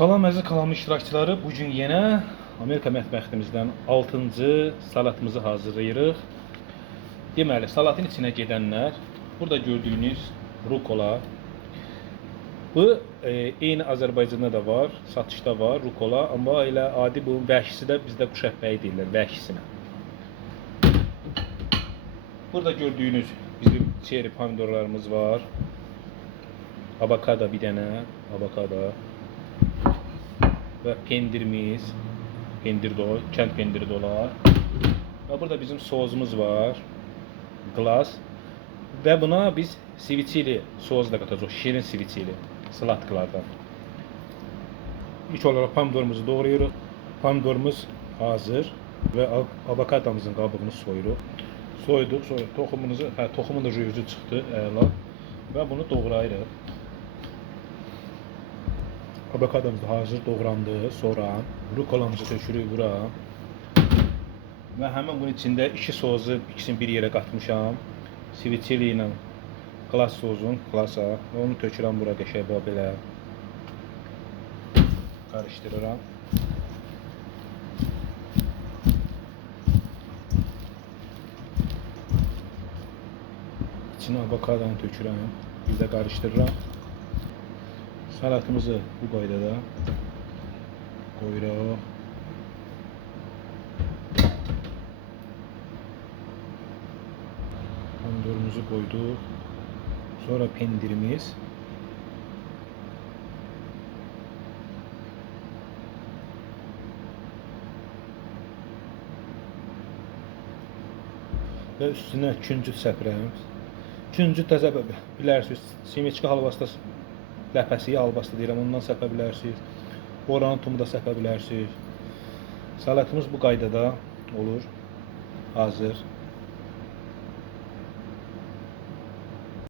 Salam əziz kanalımın iştirakçıları, bugün yenə Amerika mətbəximizdən 6-cı salatımızı hazırlayırıq. Deməli, salatın içinə gedənlər, burada gördüyünüz rukola. Bu eyni Azərbaycanda da var, satışda var rukola, amma elə adi bu vəhşisi də bizdə quş ətbəyi deyirlər, vəhşisinə. Burada gördüyünüz bizim çeri pomidorlarımız var. Avokado bir dənə, avokado. Və pendirimiz, pendir dolu, kənd pendiri dolar. Və burada bizim sosumuz var, glass. Və buna biz sviçili sos da qatacağıq, şirin sviçili, slatqlardan. İlk olaraq pomidorumuzu doğrayırıq. Pomidorumuz hazır və avokadomuzun qabığını soyuruq. Soyduq, sonra toxumun da yüzü çıxdı, əla. Və bunu doğrayırıq. Avokadomuz da hazır doğrandı. Sonra rukolamızı tökürük bura. Və həmin bunun içində iki sosu, ikisini bir yerə qatmışam. Sviçili ilə glass sosun, glassa. Və onu tökürəm bura qəşəng belə. Qarışdırıram. İçinə avokadonu tökürəm. Bir də qarışdırıram. Salatımızı bu qaydada qoyuruq. Pomidorumuzu qoyduq. Sonra pendirimiz. Və üstünə küncüt səpirəm. Küncüt təzə bilərsiniz, simeçka halvası da ləpəsi, albası deyirəm, ondan səpə bilərsiniz. Oranın tumu da səpə bilərsiniz. Salatımız bu qaydada olur, hazır.